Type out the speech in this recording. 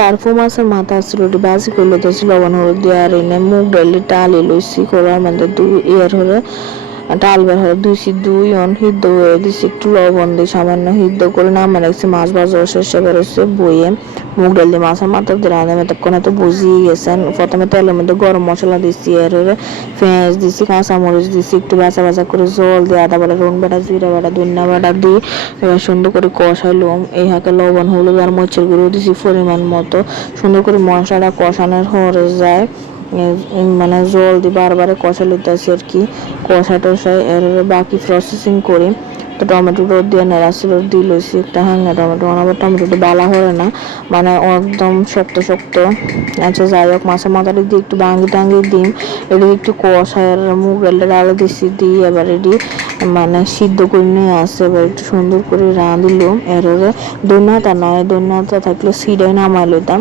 কার্পু মাছের মাথা ছিল বাজি করলে তো লবণ হলুদ দিয়ে আর এনে মুগ ডালি টালি লইছি করার মধ্যে দুই ইয়ার হলে ডাল বের হলে দুই অন সিদ্ধ হয়ে দিছি একটু লবণ দিয়ে সামান্য সিদ্ধ করে নামে রাখছি মাছ ভাজা শেষে বেরোচ্ছে বইয়ে মুগ ডাল দিয়ে মাছের মাথা দিয়ে রাঁধে মেতক্ষণে তো বুঝিয়ে গেছেন। প্রথমে তেলের মধ্যে গরম মশলা দিচ্ছি এর পেঁয়াজ দিচ্ছি কাঁচামরিচ দিচ্ছি একটু ভাজা ভাজা করে জল দিয়ে আদা বাটা রসুন বাটা জিরা বাটা ধনিয়া বাটা দিয়ে এবার সুন্দর করে কষাইলাম। এই হাঁকে লবণ হলুদ আর মরিচের গুঁড়ো দিছি পরিমাণ মতো। সুন্দর করে মশলাটা কষানোর হয়ে যায় মানে জল দিয়ে বারবারে কষা লইতেছি আর কি কষা টষায় এর বাকি প্রসেসিং করি। তো টমেটোটা দিয়ে নেড়াছিল দিয়ে লইছি একটা হাঙ্গা টমেটো আবার টমেটোটা বালা হরে না মানে একদম শক্ত শক্ত। আচ্ছা যাই হোক মাছের মাথাটা দিয়ে একটু ভাঙ্গি টাঙ্গি দিই এটি একটু কষায় মুগ ডালটা ডালে দিচ্ছি দিয়ে এবার এটি মানে সিদ্ধ করে নিয়ে আসছে এবার একটু সুন্দর করে রাঁধিল এর ধন্যতা নয় ধন্যতা থাকলে সিডাই নামাই লইতাম।